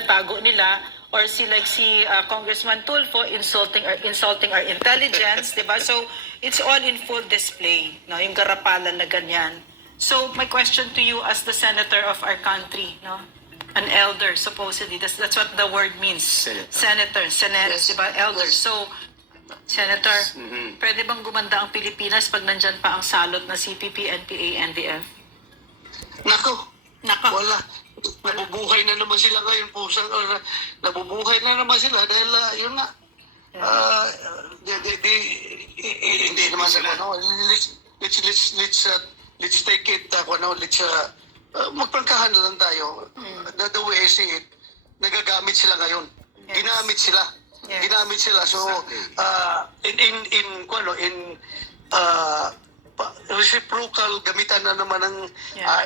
tago nila, or si Congressman Tulfo insulting our intelligence, 'di ba? So it's all in full display, no, yung garapalan na ganyan. So my question to you as the senator of our country, no? An elder supposedly, that's what the word means. Senator, yes. 'Di ba? Elder. So Senator, pwede bang gumanda ang Pilipinas pag nandyan pa ang salot na CPP, NPA, NDF? Nako, Nako. wala. Nabubuhay na naman sila ngayon po. Nabubuhay na naman sila dahil yun nga. Hindi naman ako, no? Let's take it, magpangkahan na lang tayo. The way I see it, nagagamit sila ngayon. Yes. Ginamit sila. Yes. Ginamit sila. So, reciprocal gamitan na naman ng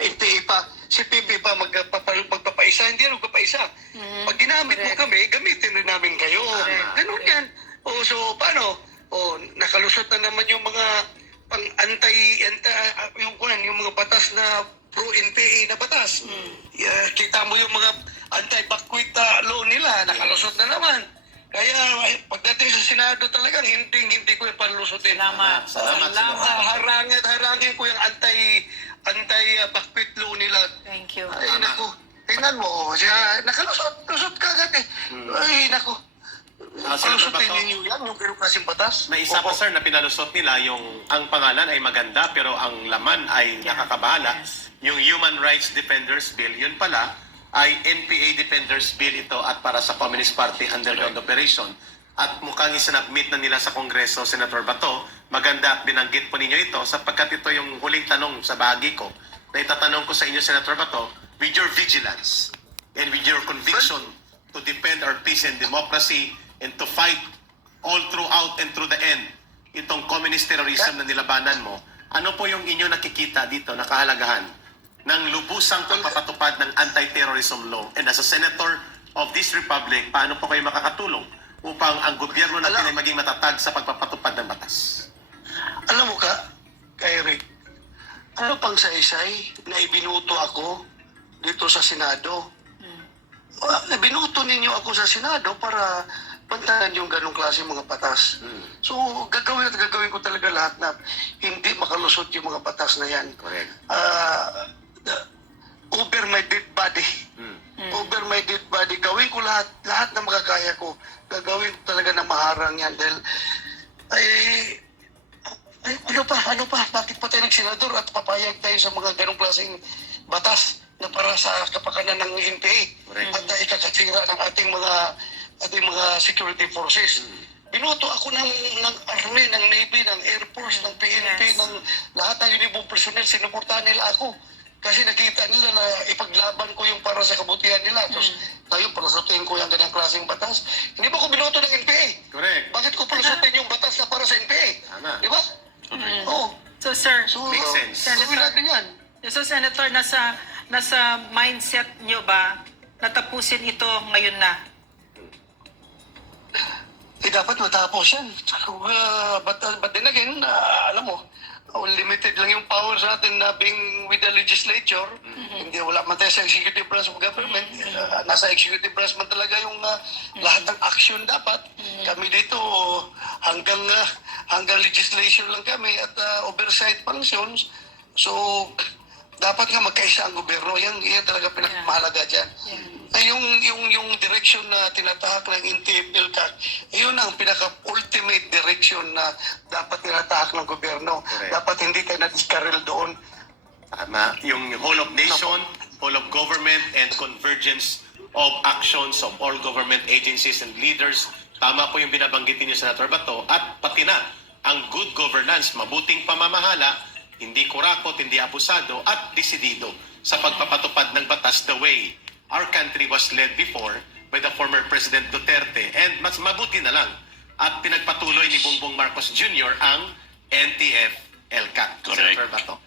NPA pa. Si PP pa magpapaisa, hindi rin magpapaisa. Pag ginamit mo kami, gamitin rin namin kayo. Ganun yan. So paano? Nakalusot na naman yung mga yung mga batas na pro-NPA na batas. Kita mo yung mga anti-backwit law nila, nakalusot na naman. Kaya pagdating sa Senado talagang hindi ko yung panlusutin. Salamat. Harangin ko yung anti-backwit law nila. Thank you. Ay, naku. Tingnan mo, siya, nakalusot ka agad eh. Ay, naku. Kalusutin ninyo yan, yung klaseng batas. May isa pa, sir, na pinalusot nila yung ang pangalan ay maganda pero ang laman ay nakakabahala. Yes. Yung Human Rights Defenders Bill, yun pala ay NPA Defenders Bill ito at para sa Communist Party Underground Operation. At mukhang isinabmit na nila sa Kongreso, Senator Bato. Maganda at binanggit po ninyo ito sapagkat ito yung huling tanong sa bahagi ko na itatanong ko sa inyo, Senator Bato, with your vigilance and with your conviction to defend our peace and democracy and to fight all throughout and through the end itong communist terrorism na nilabanan mo, ano po yung inyo nakikita dito na kahalagahan ng lubusang pagpapatupad ng anti-terrorism law? And as a senator of this republic, paano po kayo makakatulong upang ang gobyerno natin ay maging matatag sa pagpapatupad ng batas? Alam mo ka, Eric, ano pang saysay na ibinuto ako dito sa Senado? Binuto ninyo ako sa Senado para bantayan yung ganong klase mga batas. So, gagawin ko talaga lahat na hindi makalusot yung mga batas na yan. Correct. Over my dead body. Over my dead body. Gawin ko lahat na makakaya ko. Gagawin ko talaga na maharang yan dahil ano pa? Bakit pa tayo nagsenador at papayag tayo sa mga ganong klaseng batas na para sa kapakanan ng NPA at ikakasira ng ating mga security forces. Binuto ako ng Army, ng Navy, ng Air Force, ng PNP, ng lahat ng uniform personnel, sinuportahan nila ako. Kasi nakita nila na ipaglaban ko yung para sa kabutihan nila. Tapos tayo, palusutin ko yung ganang klaseng batas. Hindi ba ko binoto ng NPA? Correct. Bakit ko palusutin yung batas na para sa NPA? Tama. Di ba? Oo. So sir, Makes sense. Gawin natin yan. so Senator, nasa mindset nyo ba natapusin ito ngayon na? Dapat matapos yan. But then again, alam mo, limited lang yung powers natin na being with the legislature. Hindi, wala man tayo sa executive branch of government. Nasa executive branch man talaga yung lahat ng action dapat. Kami dito, hanggang legislation lang kami at oversight functions. So, dapat nga magkaisa ang gobyerno. Yan talaga pinakmahalaga dyan. Yung direction na tinatahak ng NTF-ELCAC, yun ang pinaka-ultimate direction na dapat tinatahak ng gobyerno. Correct. Dapat hindi tayo na-discarrel doon. Tama. Yung whole of nation, whole of government, and convergence of actions of all government agencies and leaders. Tama po yung binabanggit niyo, Senator Bato. At pati na ang good governance, mabuting pamamahala, hindi kurakot, hindi abusado, at desidido sa pagpapatupad ng batas the way our country was led before by the former President Duterte. And mas mabuti na lang at pinagpatuloy ni Bongbong Marcos Jr. ang NTF-ELCAC. Senator Bato.